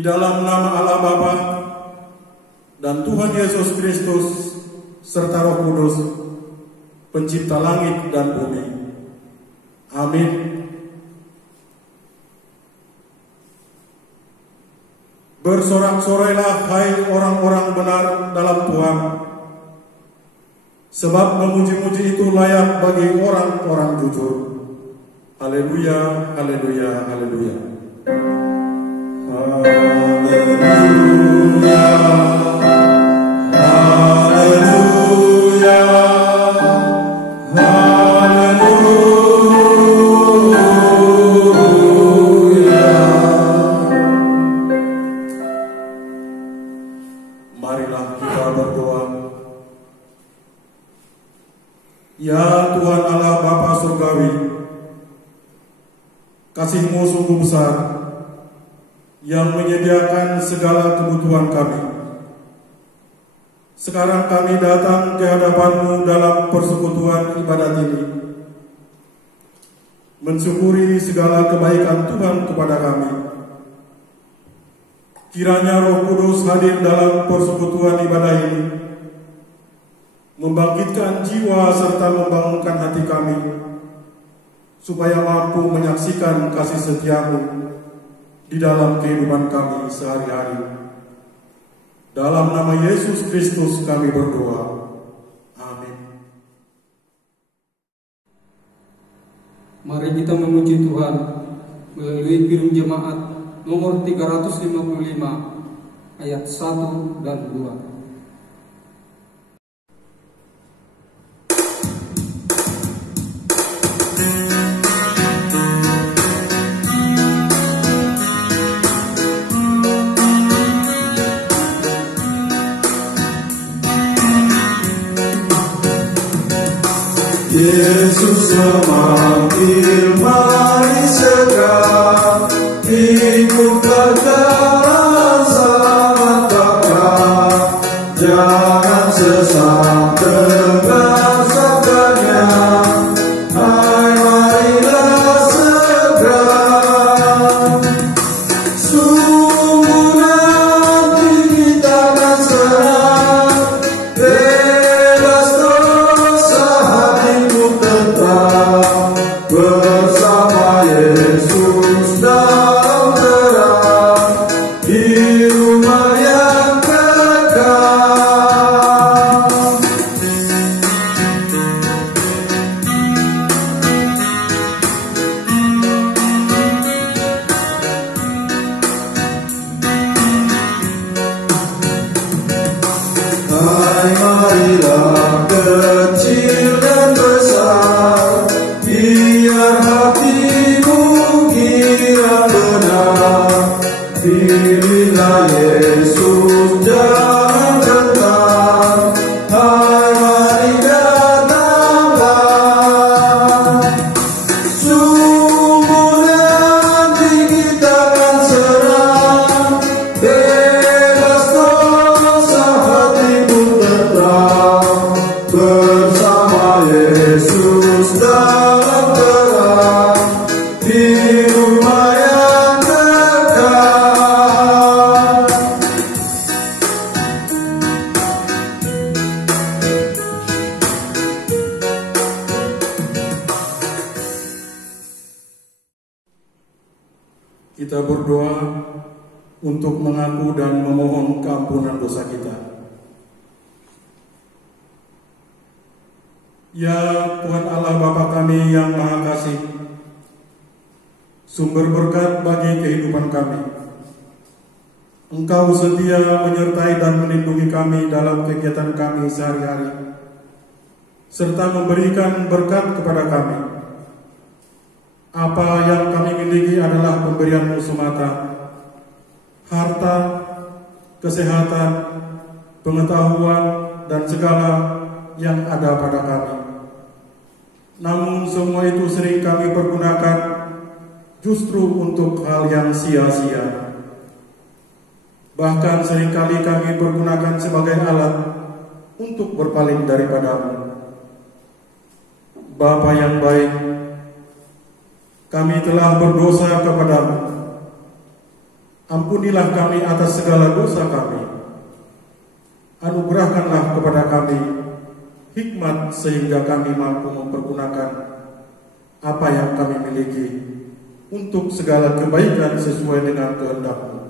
Di dalam nama Allah Bapa dan Tuhan Yesus Kristus serta Roh Kudus, Pencipta langit dan bumi. Amin. Bersorak-sorailah hai orang-orang benar dalam Tuhan, sebab memuji-muji itu layak bagi orang-orang jujur. Haleluya, haleluya, haleluya. Haleluya, haleluya, haleluya. Marilah kita berdoa. Ya Tuhan Allah Bapa Surgawi, kasih-Mu sungguh besar yang menyediakan segala kebutuhan kami. Sekarang kami datang ke hadapan-Mu dalam persekutuan ibadat ini, mensyukuri segala kebaikan Tuhan kepada kami. Kiranya Roh Kudus hadir dalam persekutuan ibadah ini, membangkitkan jiwa serta membangunkan hati kami, supaya mampu menyaksikan kasih setia-Mu di dalam kehidupan kami sehari-hari. Dalam nama Yesus Kristus kami berdoa. Amin. Mari kita memuji Tuhan melalui Pirum Jemaat nomor 355 ayat 1 dan 2. Yesus memanggil, mari segera ikutlah jalan selamat bakal. Jangan sesat dengar sabdanya, hai marilah segera. Sungguh nanti kita akan serang, bebas dosa hatimu tetap bersama Yesus dalam terang di rumah yang kekal. Hai marilah kecil dan besar, biar hatimu kira benar. Pilihlah Yesus, jangan gentar. Hai mari datanglah. Sungguh nanti kita akan serang, bebas dosa hatimu tetap bersama Yesus dalam terang di rumah yang kekal. Kita berdoa untuk mengaku dan memohon keampunan dosa kita. Ya Tuhan Allah Bapa kami yang Maha Kasih, sumber berkat bagi kehidupan kami, Engkau setia menyertai dan melindungi kami dalam kegiatan kami sehari-hari, serta memberikan berkat kepada kami. Apa yang kami miliki adalah pemberian-Mu semata, harta, kesehatan, pengetahuan, dan segala yang ada pada kami. Namun semua itu sering kami pergunakan justru untuk hal yang sia-sia. Bahkan seringkali kami pergunakan sebagai alat untuk berpaling daripada-Mu. Bapa yang baik, kami telah berdosa kepada-Mu. Ampunilah kami atas segala dosa kami. Anugerahkanlah kepada kami hikmat sehingga kami mampu mempergunakan apa yang kami miliki untuk segala kebaikan sesuai dengan kehendak-Mu.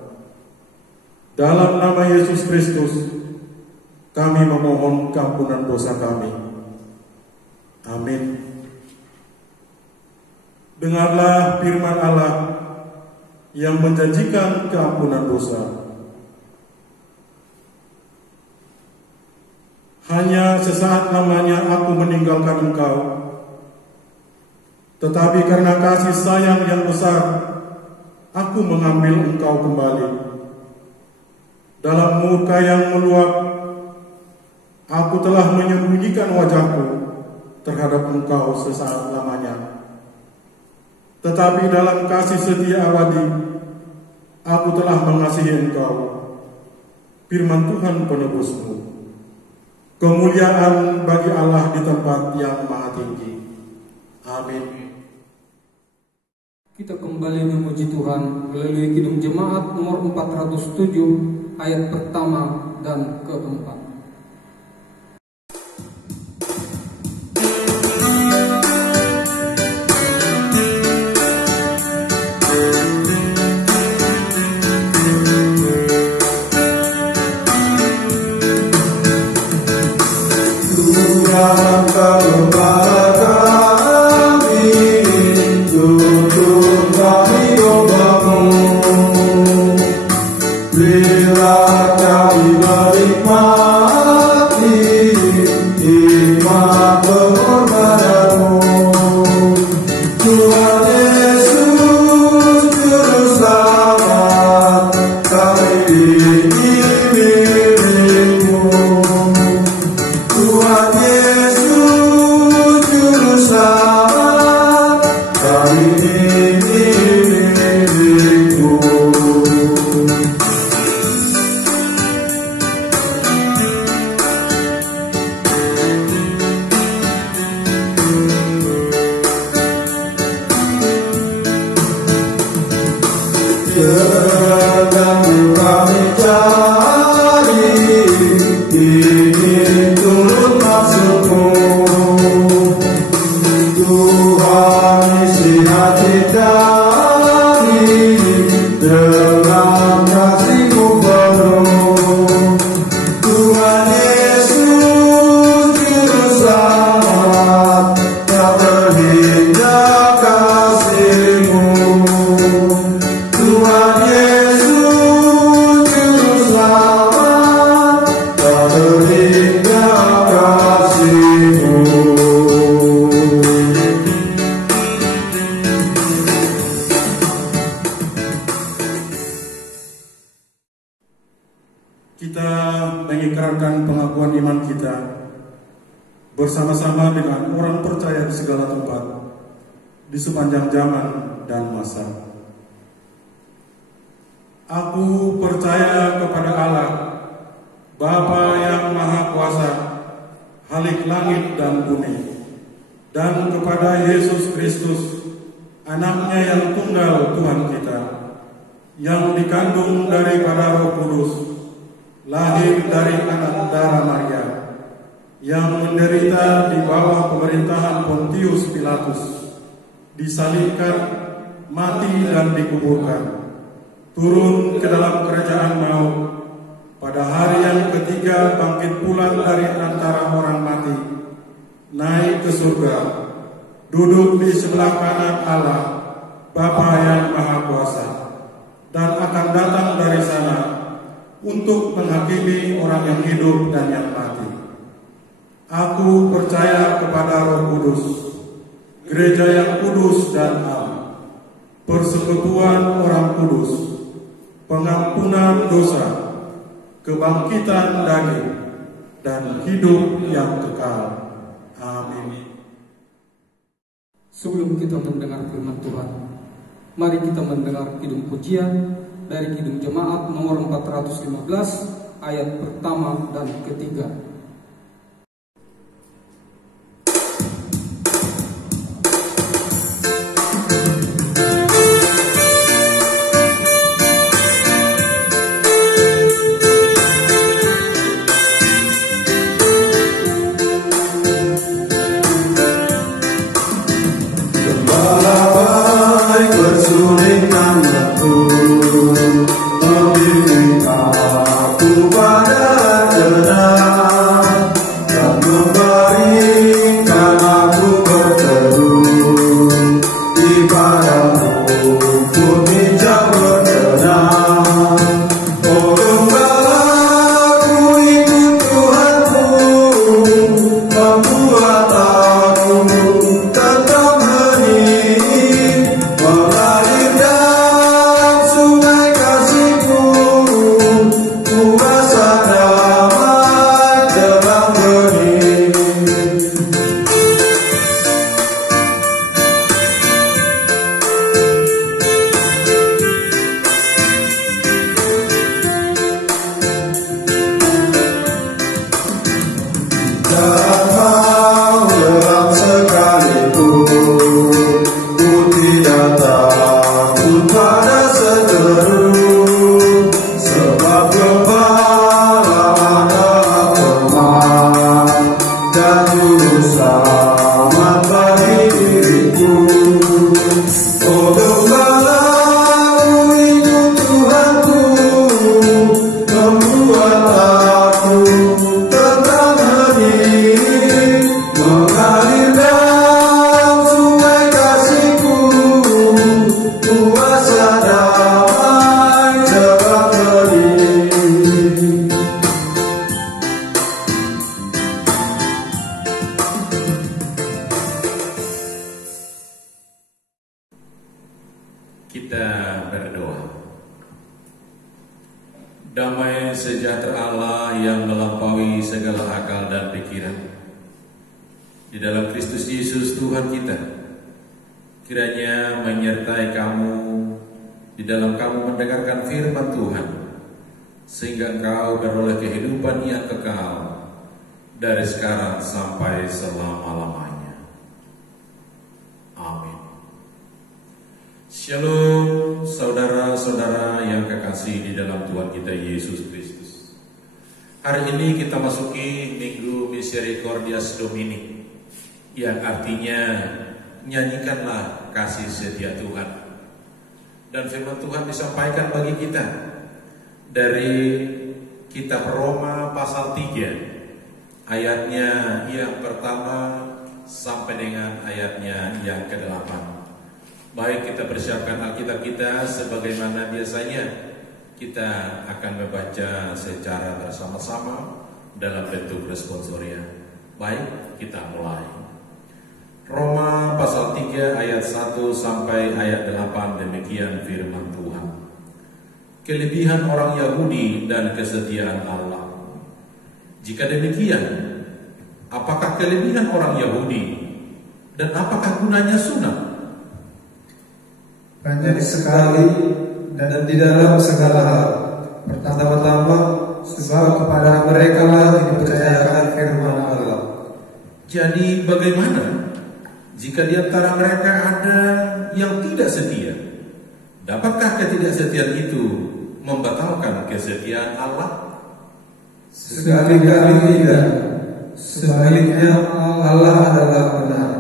Dalam nama Yesus Kristus, kami memohon keampunan dosa kami. Amin. Dengarlah firman Allah yang menjanjikan keampunan dosa. Hanya sesaat lamanya aku meninggalkan engkau, tetapi karena kasih sayang yang besar, aku mengambil engkau kembali. Dalam murka yang meluap, aku telah menyembunyikan wajahku terhadap engkau sesaat lamanya. Tetapi dalam kasih setia abadi, aku telah mengasihi engkau, firman Tuhan penebus-Mu. Kemuliaan bagi Allah di tempat yang maha tinggi. Amin. Kita kembali memuji Tuhan melalui Kidung Jemaat nomor 407 ayat pertama dan keempat. Kita mengikrarkan pengakuan iman kita bersama-sama dengan orang percaya di segala tempat, di sepanjang zaman dan masa. Aku percaya kepada Allah, Bapa yang Maha Kuasa, Halik langit dan bumi, dan kepada Yesus Kristus, Anaknya yang tunggal Tuhan kita, yang dikandung daripada Roh Kudus, lahir dari anak darah Maria, yang menderita di bawah pemerintahan Pontius Pilatus, disalibkan, mati dan dikuburkan, turun ke dalam kerajaan maut, pada hari yang ketiga bangkit pula dari antara orang mati, naik ke surga, duduk di sebelah kanan Allah, Bapa yang Maha Kuasa, dan akan datang dari sana untuk menghakimi orang yang hidup dan yang mati. Aku percaya kepada Roh Kudus, gereja yang kudus dan am, persekutuan orang kudus, pengampunan dosa, kebangkitan daging, dan hidup yang kekal. Amin. Sebelum kita mendengar firman Tuhan, mari kita mendengar kidung pujian dari Kidung Jemaat nomor 415 ayat pertama dan ketiga. mataku tetap hening, mengalir dalam sungai kasih-Mu, kuasa damai terang bening. Dalam dalam sekalipun, ku tidak takut pada seteru, sebab Gembala adalah teman dan juru selamat bagi diriku. Oh Gembala, ku ikut Tuhanku, membuat aku tetap hening, mengalir dalam sungai kasih-Ku, kuasa damai terang bening. Kita berdoa. Damai sejahtera Allah yang melampaui segala akal dan pikiran, di dalam Kristus Yesus Tuhan kita, kiranya menyertai kamu di dalam kamu mendengarkan firman Tuhan, sehingga engkau beroleh kehidupan yang kekal dari sekarang sampai selama-lamanya. Amin. Shalom saudara-saudara yang kekasih di dalam Tuhan kita Yesus Kristus. Hari ini kita masuki Minggu Misericordias Domini, yang artinya nyanyikanlah kasih setia Tuhan. Dan firman Tuhan disampaikan bagi kita dari kitab Roma pasal 3 ayatnya yang pertama sampai dengan ayatnya yang ke-8. Baik, kita persiapkan Alkitab kita sebagaimana biasanya. Kita akan membaca secara bersama-sama dalam bentuk responsoria. Baik, kita mulai. Roma pasal 3 ayat 1 sampai ayat 8, demikian firman Tuhan. Kelebihan orang Yahudi dan kesetiaan Allah. Jika demikian, apakah kelebihan orang Yahudi dan apakah gunanya sunat? Banyak sekali dan di dalam segala hal. Pertama-tama, sebab kepada mereka lah dipercayakan firman Allah. Jadi bagaimana jika di antara mereka ada yang tidak setia? Dapatkah ketidaksetiaan itu membatalkan kesetiaan Allah? Sekali-kali tidak. Sebaliknya Allah adalah benar,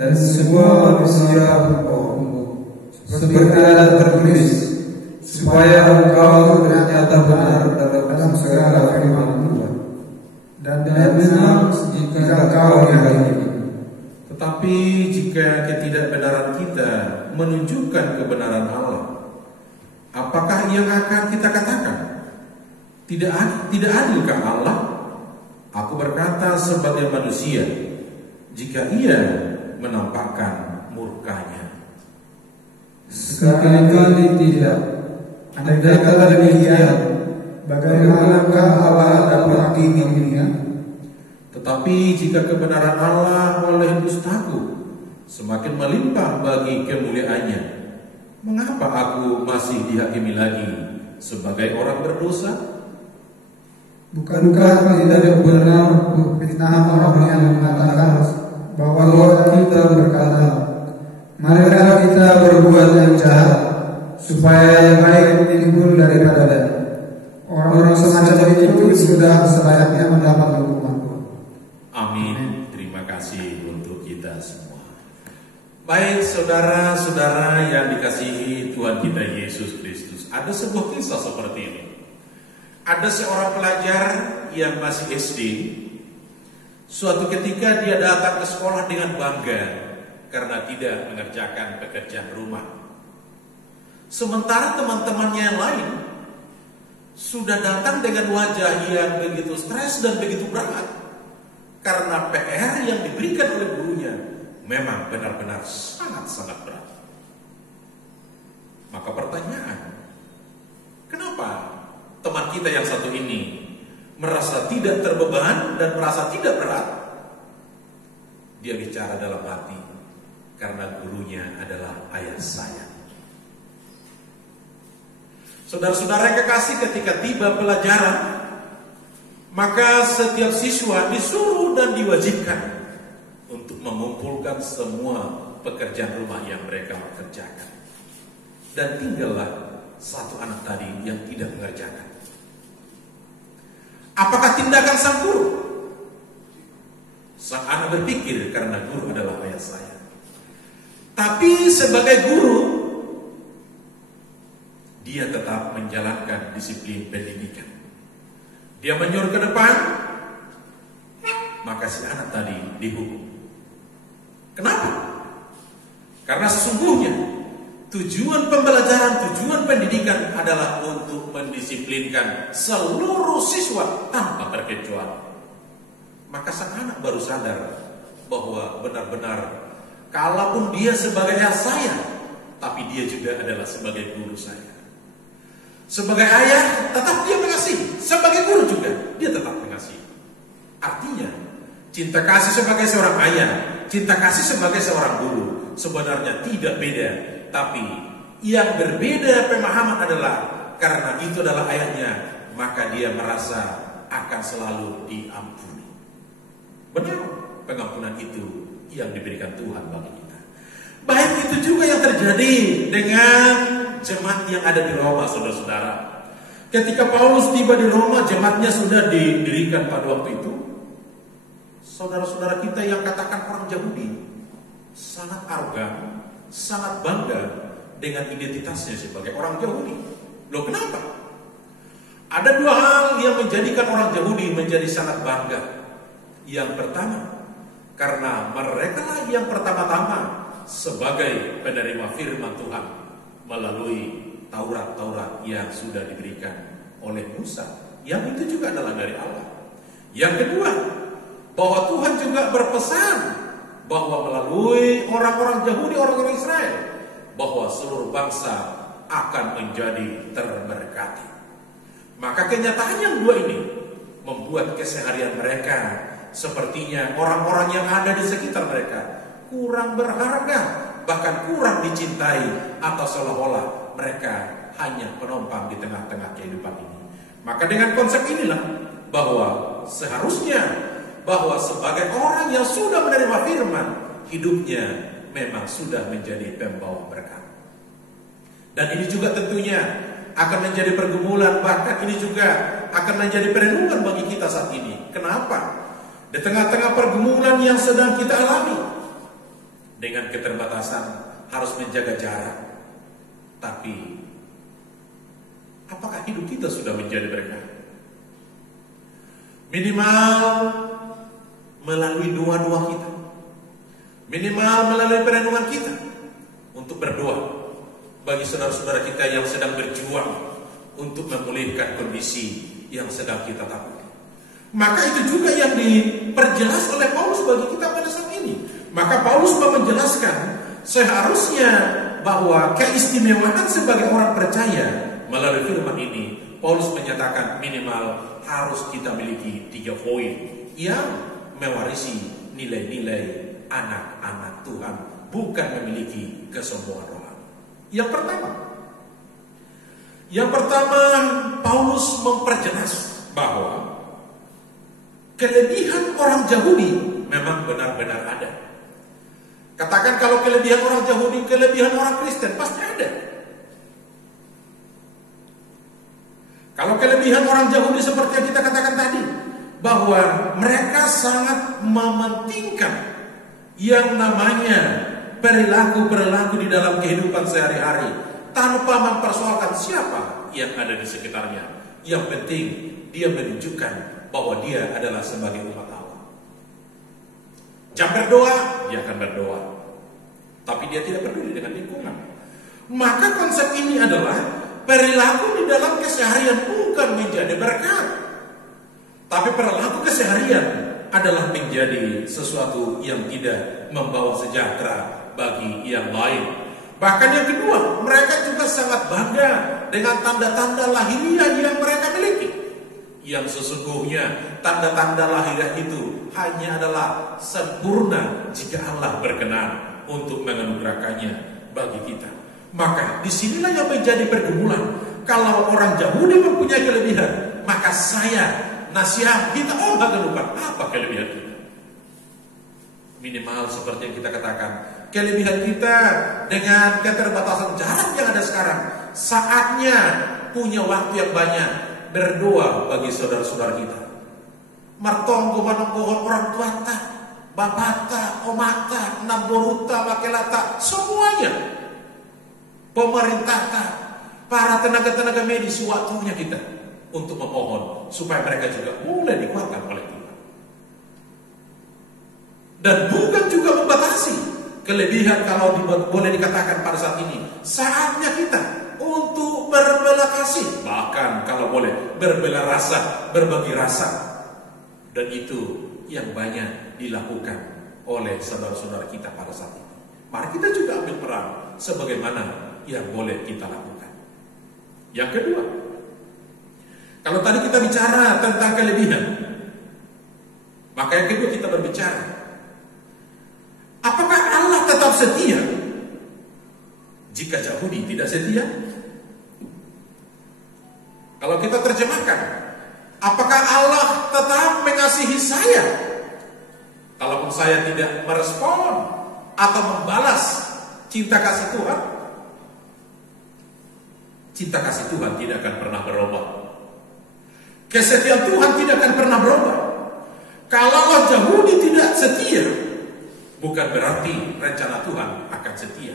dan semua manusia berbohong. Seperti ada tertulis, supaya engkau ternyata benar dalam segala firman Tuhan, dan benar jika engkau dihakimi. Tetapi jika ketidakbenaran kita menunjukkan kebenaran Allah, apakah yang akan kita katakan? Tidak adilkah Allah? Aku berkata sebagai manusia, jika Ia menampakkan murkanya. Sekali-kali tidak. Andai kata demikian, bagaimanakah Allah dapat hakiminya? Tetapi jika kebenaran Allah oleh dustaku semakin melimpah bagi kemuliaannya, mengapa aku masih dihakimi lagi sebagai orang berdosa? Bukankah tidak benar fitnah orang yang mengatakan bahwa kita berkata, marilah kita berbuat yang jahat, supaya yang baik timbul daripadanya. Orang-orang semacam itu sudah selayaknya mendapat hukuman. Amin. Terima kasih untuk kita semua. Baik saudara-saudara yang dikasihi Tuhan kita Yesus Kristus, ada sebuah kisah seperti ini. Ada seorang pelajar yang masih SD. Suatu ketika dia datang ke sekolah dengan bangga karena tidak mengerjakan pekerjaan rumah. Sementara teman-temannya yang lain sudah datang dengan wajah yang begitu stres dan begitu berat. karena PR yang diberikan oleh gurunya memang benar-benar sangat-sangat berat. Maka pertanyaan, kenapa teman kita yang satu ini merasa tidak terbeban dan merasa tidak berat? Dia bicara dalam hati, karena gurunya adalah ayah saya. Saudara-saudara yang kekasih, ketika tiba pelajaran, maka setiap siswa disuruh dan diwajibkan untuk mengumpulkan semua pekerjaan rumah yang mereka kerjakan. Dan tinggallah satu anak tadi yang tidak mengerjakan. Apakah tindakan sang guru? Sang anak berpikir, karena guru adalah ayah saya. Tapi sebagai guru, dia tetap menjalankan disiplin pendidikan. Dia menyuruh ke depan, maka si anak tadi dihukum. Kenapa? Karena sesungguhnya tujuan pembelajaran, tujuan pendidikan adalah untuk mendisiplinkan seluruh siswa tanpa terkecuali. Maka sang anak baru sadar bahwa benar-benar kalaupun dia sebagai ayah saya, tapi dia juga adalah sebagai guru saya. Sebagai ayah tetap dia mengasihi, sebagai guru juga dia tetap mengasihi. Artinya cinta kasih sebagai seorang ayah, cinta kasih sebagai seorang guru sebenarnya tidak beda. Tapi yang berbeda pemahaman adalah karena itu adalah ayahnya, maka dia merasa akan selalu diampuni. Benar, pengampunan itu yang diberikan Tuhan bagi kita. Baik itu juga yang terjadi dengan jemaat yang ada di Roma, saudara-saudara. Ketika Paulus tiba di Roma, jemaatnya sudah didirikan pada waktu itu. Saudara-saudara kita yang katakan orang Yahudi sangat arogan, sangat bangga dengan identitasnya sebagai orang Yahudi. Loh, kenapa? Ada dua hal yang menjadikan orang Yahudi menjadi sangat bangga. Yang pertama, karena mereka lah yang pertama-tama sebagai penerima firman Tuhan melalui Taurat yang sudah diberikan oleh Musa, yang itu juga adalah dari Allah. Yang kedua, bahwa Tuhan juga berpesan bahwa melalui orang-orang Yahudi, orang-orang Israel, bahwa seluruh bangsa akan menjadi terberkati. Maka kenyataan yang dua ini membuat keseharian mereka sepertinya orang-orang yang ada di sekitar mereka kurang berharga, bahkan kurang dicintai, atau seolah-olah mereka hanya penumpang di tengah-tengah kehidupan ini. Maka dengan konsep inilah bahwa seharusnya bahwa sebagai orang yang sudah menerima firman, hidupnya memang sudah menjadi pembawa berkat. Dan ini juga tentunya akan menjadi pergumulan, bahkan ini juga akan menjadi perenungan bagi kita saat ini. Kenapa? Di tengah-tengah pergumulan yang sedang kita alami, dengan keterbatasan harus menjaga jarak, tapi apakah hidup kita sudah menjadi berkat? Minimal melalui doa-doa kita, minimal melalui perenungan kita untuk berdoa bagi saudara-saudara kita yang sedang berjuang untuk memulihkan kondisi yang sedang kita takut. Maka itu juga yang diperjelas oleh Paulus bagi kita pada saat ini. Maka Paulus mau menjelaskan seharusnya bahwa keistimewaan sebagai orang percaya melalui firman ini, Paulus menyatakan minimal harus kita miliki 3 poin yang mewarisi nilai-nilai anak-anak Tuhan, bukan memiliki kesombongan rohani. Yang pertama, Paulus memperjelas bahwa kelebihan orang Yahudi memang benar-benar ada. Katakan kalau kelebihan orang Yahudi, kelebihan orang Kristen pasti ada. Kalau kelebihan orang Yahudi seperti yang kita katakan tadi, bahwa mereka sangat mementingkan yang namanya perilaku-perilaku di dalam kehidupan sehari-hari, tanpa mempersoalkan siapa yang ada di sekitarnya. Yang penting dia menunjukkan bahwa dia adalah sebagai umat Allah. Jam berdoa, dia akan berdoa, tapi dia tidak peduli dengan lingkungan. Maka konsep ini adalah perilaku di dalam keseharian bukan menjadi berkat, tapi perilaku keseharian adalah menjadi sesuatu yang tidak membawa sejahtera bagi yang lain. Bahkan yang kedua, mereka juga sangat bangga dengan tanda-tanda lahiriah yang mereka miliki. Yang sesungguhnya tanda-tanda lahiriah itu hanya adalah sempurna jika Allah berkenan untuk menganugerahkannya bagi kita. Maka disinilah yang menjadi pergumulan. Kalau orang Yahudi mempunyai kelebihan, maka saya, nasihat kita, jangan lupa apa kelebihan kita. Minimal seperti yang kita katakan, kelebihan kita dengan keterbatasan jarak yang ada sekarang, saatnya punya waktu yang banyak berdoa bagi saudara-saudara kita. Martonggo manonggohon orang tua ta, bapata, omata, namboruta, makelata, semuanya. Pemerintah ta, para tenaga-tenaga medis, waktunya kita untuk memohon supaya mereka juga mulai dikuatkan oleh Tuhan. Dan bukan juga membatasi kelebihan kalau boleh dikatakan pada saat ini. Saatnya kita untuk berbelah kasih. Bahkan kalau boleh berbelah rasa, berbagi rasa. Dan itu yang banyak dilakukan oleh saudara-saudara kita pada saat ini. Mari kita juga ambil peran sebagaimana yang boleh kita lakukan. Yang kedua, kalau tadi kita bicara tentang kelebihan, maka yang kedua kita berbicara, apakah Allah tetap setia jika Yahudi tidak setia? Kalau kita terjemahkan, apakah Allah tetap mengasihi saya kalaupun saya tidak merespon atau membalas cinta kasih Tuhan? Cinta kasih Tuhan tidak akan pernah berubah. Kesetiaan Tuhan tidak akan pernah berubah. Kalau Yahudi tidak setia, bukan berarti rencana Tuhan akan setia.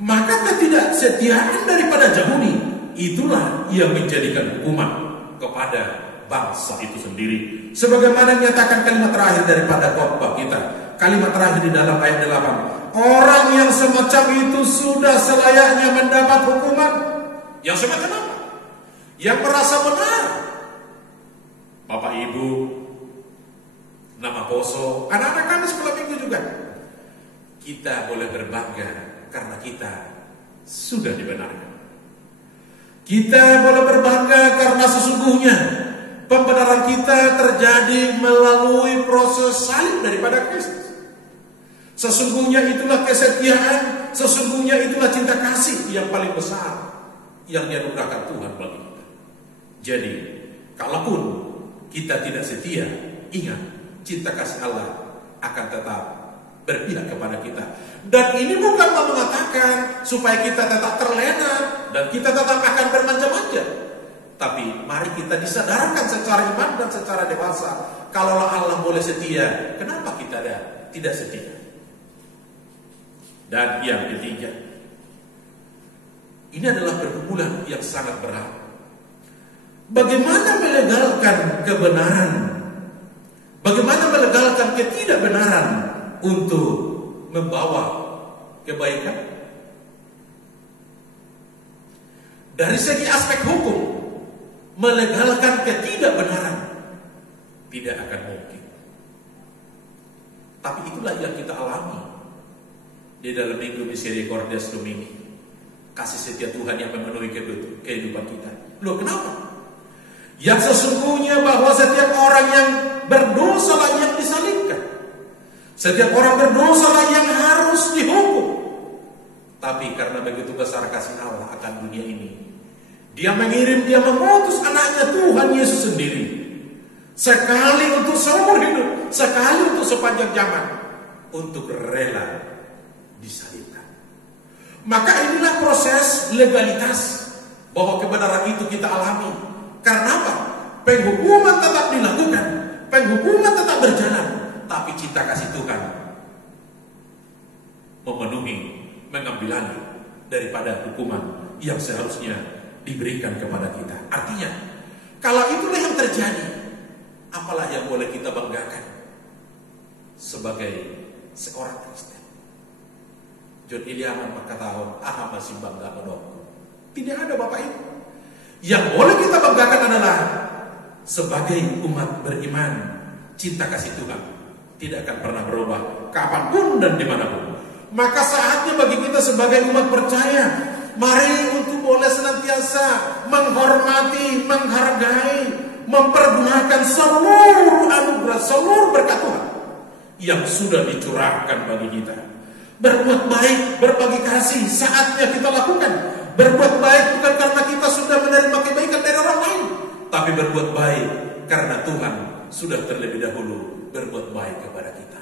Maka ketidaksetiaan daripada Yahudi itulah yang menjadikan hukuman kepada bangsa itu sendiri. Sebagaimana menyatakan kalimat terakhir daripada khotbah kita, kalimat terakhir di dalam ayat 8. Orang yang semacam itu sudah selayaknya mendapat hukuman. Yang semacam apa? Yang merasa benar. Bapak Ibu, nama poso, anak-anak kami sekolah minggu juga. Kita boleh berbangga karena kita sudah dibenarkan. Kita boleh berbangga karena sesungguhnya pembenaran kita terjadi melalui proses salib daripada Kristus. Sesungguhnya itulah kesetiaan, sesungguhnya itulah cinta kasih yang paling besar yang dianugerahkan Tuhan bagi kita. Jadi, kalaupun kita tidak setia, ingat, cinta kasih Allah akan tetap berpihak kepada kita. Dan ini bukanlah mengatakan supaya kita tetap terlena dan kita tetap akan bermanja-manja. Tapi mari kita disadarkan secara iman dan secara dewasa, kalau Allah boleh setia, kenapa kita tidak setia? Dan yang ketiga, ini adalah pergumulan yang sangat berat. Bagaimana melegalkan kebenaran? Bagaimana melegalkan ketidakbenaran untuk membawa kebaikan? Dari segi aspek hukum, melegalkan ketidakbenaran tidak akan mungkin. Tapi itulah yang kita alami di dalam Minggu Misericordias Domini. Kasih setia Tuhan yang memenuhi kehidupan kita. Loh, kenapa? Yang sesungguhnya bahwa setiap orang yang berdosa lah yang disalibkan. Setiap orang berdosa lah yang harus dihukum. Tapi karena begitu besar kasih Allah akan dunia ini, Dia mengutus anaknya Tuhan Yesus sendiri. Sekali untuk seumur hidup, sekali untuk sepanjang zaman, untuk rela disalibkan. Maka inilah proses legalitas bahwa kebenaran itu kita alami. Karena apa? Penghukuman tetap dilakukan, penghukuman tetap berjalan, tapi cinta kasih Tuhan memenuhi, mengambil alih daripada hukuman yang seharusnya diberikan kepada kita. Artinya, kalau itulah yang terjadi, apalah yang boleh kita banggakan sebagai seorang Kristen? John Iliaman berkata, masih bangga dong. Tidak ada Bapak Ibu. Yang boleh kita banggakan adalah sebagai umat beriman, cinta kasih Tuhan tidak akan pernah berubah kapanpun dan dimanapun. Maka saatnya bagi kita sebagai umat percaya, mari untuk boleh senantiasa menghormati, menghargai, mempergunakan seluruh anugerah, seluruh berkat Tuhan yang sudah dicurahkan bagi kita. Berbuat baik, berbagi kasih, saatnya kita lakukan. Berbuat baik bukan karena kita sudah menerima kebaikan dari orang lain, tapi berbuat baik karena Tuhan sudah terlebih dahulu berbuat baik kepada kita.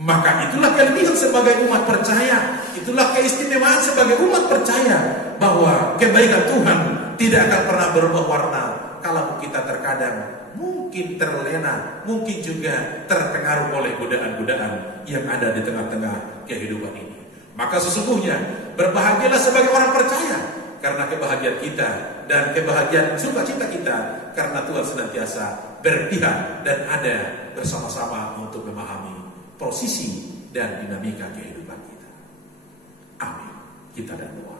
Maka itulah kelebihan sebagai umat percaya, itulah keistimewaan sebagai umat percaya, bahwa kebaikan Tuhan tidak akan pernah berubah warna. Kalau kita terkadang mungkin terlena, mungkin juga terpengaruh oleh godaan-godaan yang ada di tengah-tengah kehidupan ini. Maka sesungguhnya berbahagialah sebagai orang percaya, karena kebahagiaan kita dan kebahagiaan sukacita kita karena Tuhan senantiasa berpihak dan ada bersama-sama untuk memahami posisi dan dinamika kehidupan kita. Amin. Kita doa.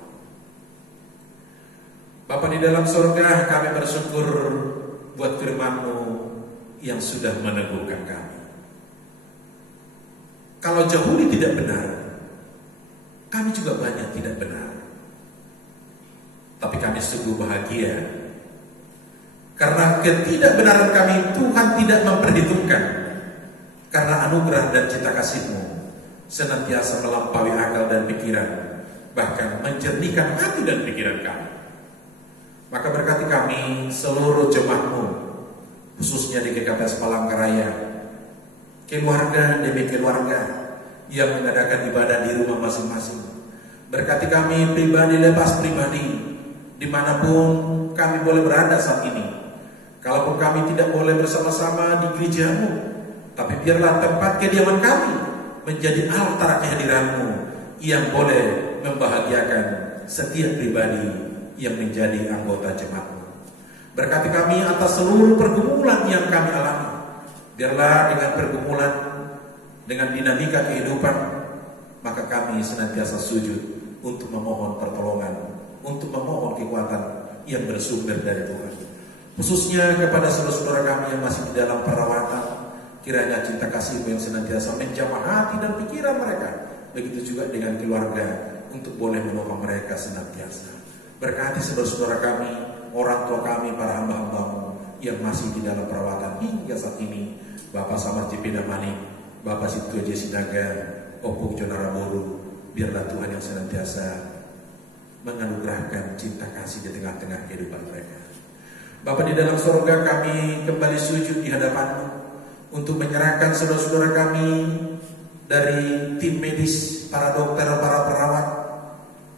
Bapa di dalam surga, kami bersyukur buat firman-Mu yang sudah meneguhkan kami. Kalau jauh ini tidak benar, kami juga banyak tidak benar. Tapi kami sungguh bahagia karena ketidakbenaran kami Tuhan tidak memperhitungkan, karena anugerah dan cinta kasih-Mu senantiasa melampaui akal dan pikiran, bahkan menjernihkan hati dan pikiran kami. Maka berkati kami seluruh jemaat-Mu, khususnya di GKPS Palangkaraya, keluarga demi keluarga yang mengadakan ibadah di rumah masing-masing. Berkati kami pribadi lepas pribadi, dimanapun kami boleh berada saat ini. Kalaupun kami tidak boleh bersama-sama di gereja-Mu, tapi biarlah tempat kediaman kami menjadi altar kehadiran-Mu yang boleh membahagiakan setiap pribadi yang menjadi anggota jemaat-Mu. Berkati kami atas seluruh pergumulan yang kami alami. Biarlah dengan pergumulan, dengan dinamika kehidupan, maka kami senantiasa sujud untuk memohon pertolongan, untuk memohon kekuatan yang bersumber dari Tuhan. Khususnya kepada saudara-saudara kami yang masih di dalam perawatan, kiranya cinta kasih-Mu yang senantiasa menjamah hati dan pikiran mereka. Begitu juga dengan keluarga, untuk boleh menolong mereka senantiasa. Berkati saudara-saudara kami, orang tua kami, para hamba-hamba-Mu yang masih di dalam perawatan hingga saat ini. Bapak Samar JP Damani, Bapak Sitko J. Sinaga, Opuk Jonara Boru, biarlah Tuhan yang senantiasa menganugerahkan cinta kasih di tengah-tengah kehidupan mereka. Bapak di dalam surga, kami kembali sujud di hadapan-Mu untuk menyerahkan saudara-saudara kami dari tim medis, para dokter, para perawat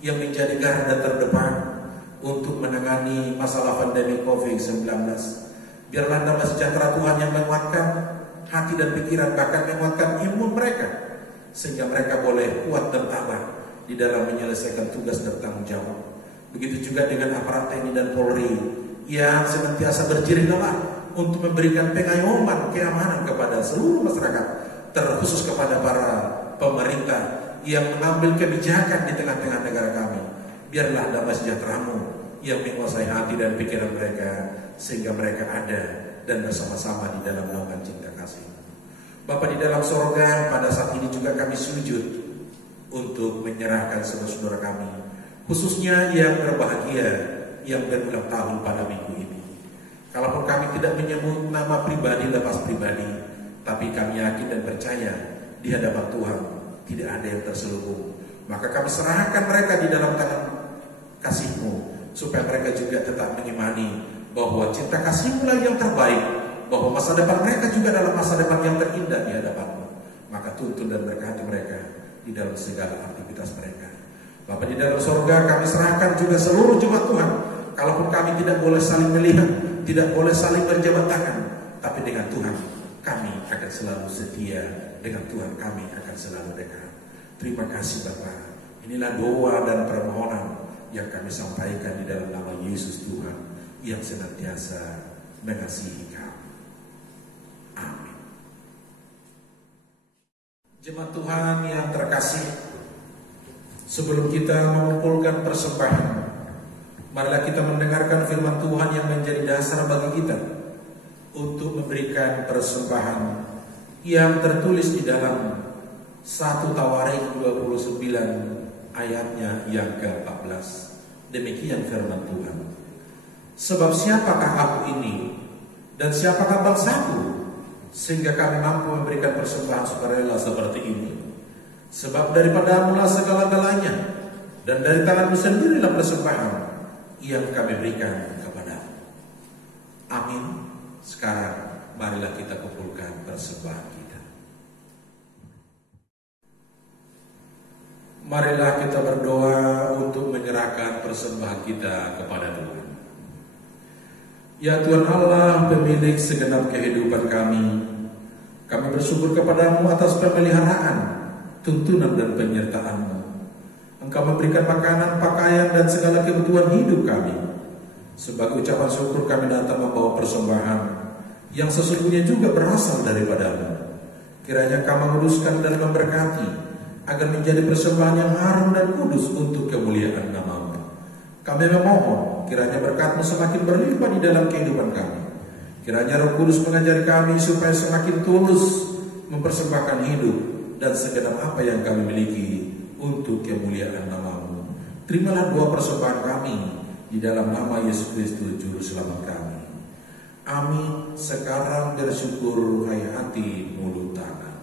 yang menjadi garda terdepan untuk menangani masalah pandemi COVID-19. Biarlah damai sejahtera Tuhan yang menguatkan hati dan pikiran, bahkan menguatkan imun mereka, sehingga mereka boleh kuat dan tabah di dalam menyelesaikan tugas dan tanggung jawab. Begitu juga dengan aparat TNI dan Polri yang senantiasa berjiri lelah untuk memberikan pengayoman keamanan kepada seluruh masyarakat, terkhusus kepada para pemerintah yang mengambil kebijakan di tengah-tengah negara kami. Biarlah damai sejahtera-Mu yang menguasai hati dan pikiran mereka, sehingga mereka ada dan bersama-sama di dalam naungan cinta kasih. Bapa di dalam sorga, pada saat ini juga kami sujud untuk menyerahkan saudara-saudara kami, khususnya yang berbahagia, yang berulang tahun pada minggu ini. Kalaupun kami tidak menyebut nama pribadi lepas pribadi, tapi kami yakin dan percaya di hadapan Tuhan tidak ada yang terselubung. Maka kami serahkan mereka di dalam tangan kasih-Mu, supaya mereka juga tetap mengimani bahwa cinta kasih-Mu lah yang terbaik, bahwa masa depan mereka juga adalah masa depan yang terindah di hadapan-Mu. Maka tuntun dan berkati mereka di dalam segala aktivitas mereka. Bapa di dalam sorga, kami serahkan juga seluruh jemaat Tuhan. Kalaupun kami tidak boleh saling melihat, tidak boleh saling berjabat tangan, tapi dengan Tuhan kami akan selalu setia, dengan Tuhan kami akan selalu dekat. Terima kasih Bapa. Inilah doa dan permohonan yang kami sampaikan di dalam nama Yesus Tuhan yang senantiasa mengasihi kami. Amin. Jemaat Tuhan yang terkasih, sebelum kita mengumpulkan persembahan, marilah kita mendengarkan firman Tuhan yang menjadi dasar bagi kita untuk memberikan persembahan yang tertulis di dalam 1 Tawarik 29 ayatnya yang ke-14. Demikian firman Tuhan. Sebab siapakah aku ini dan siapakah bangsaku sehingga kami mampu memberikan persembahan sukarela seperti ini? Sebab daripadamu-lah segala-galanya, dan dari tanganmu sendirilah persembahan yang kami berikan kepadamu. Amin. Sekarang marilah kita kumpulkan persembahan kita. Marilah kita berdoa untuk menyerahkan persembahan kita kepada Tuhan. Ya Tuhan Allah, pemilik segenap kehidupan kami bersyukur kepadamu atas pemeliharaan, tuntunan dan penyertaan-Mu. Engkau memberikan makanan, pakaian, dan segala kebutuhan hidup kami. Sebagai ucapan syukur kami datang membawa persembahan yang sesungguhnya juga berasal daripada-Mu. Kiranya Kau menguduskan dan memberkati agar menjadi persembahan yang harum dan kudus untuk kemuliaan nama-Mu. Kami memohon kiranya berkat-Mu semakin berlimpah di dalam kehidupan kami. Kiranya Roh Kudus mengajari kami supaya semakin tulus mempersembahkan hidup dan segenap apa yang kami miliki untuk kemuliaan nama-Mu. Terimalah doa persembahan kami di dalam nama Yesus Kristus Juru Selamat kami. Amin. Sekarang bersyukur hai hati mulut tangan.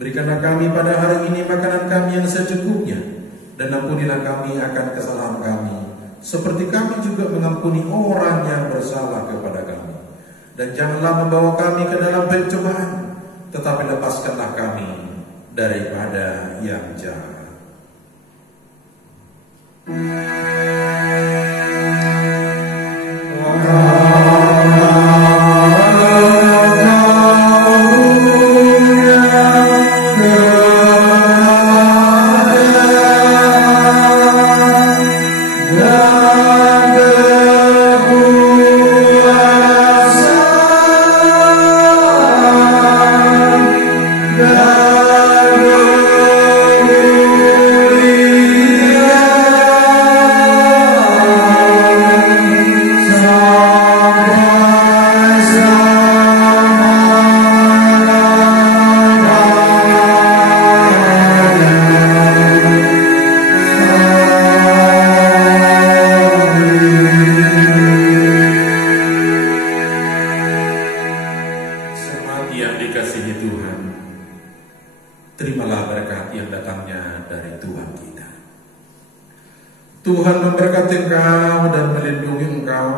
Berikanlah kami pada hari ini makanan kami yang secukupnya, dan ampunilah kami akan kesalahan kami, seperti kami juga mengampuni orang yang bersalah kepada kami. Dan janganlah membawa kami ke dalam pencobaan, tetapi lepaskanlah kami daripada yang jahat. Tuhan memberkati engkau dan melindungi engkau.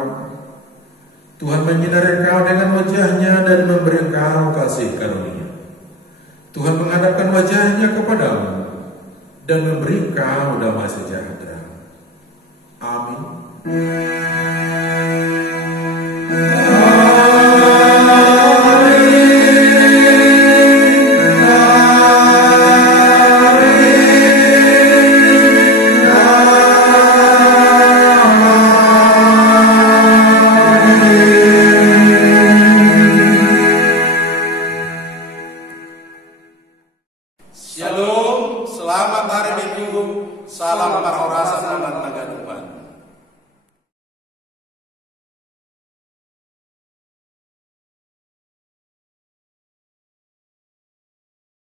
Tuhan menyinari engkau dengan wajah-Nya dan memberi engkau kasih karunia. Tuhan menghadapkan wajah-Nya kepadamu dan memberi engkau damai sejahtera. Amin. Shalom, selamat hari Minggu, salam para orasan dan tenaga depan.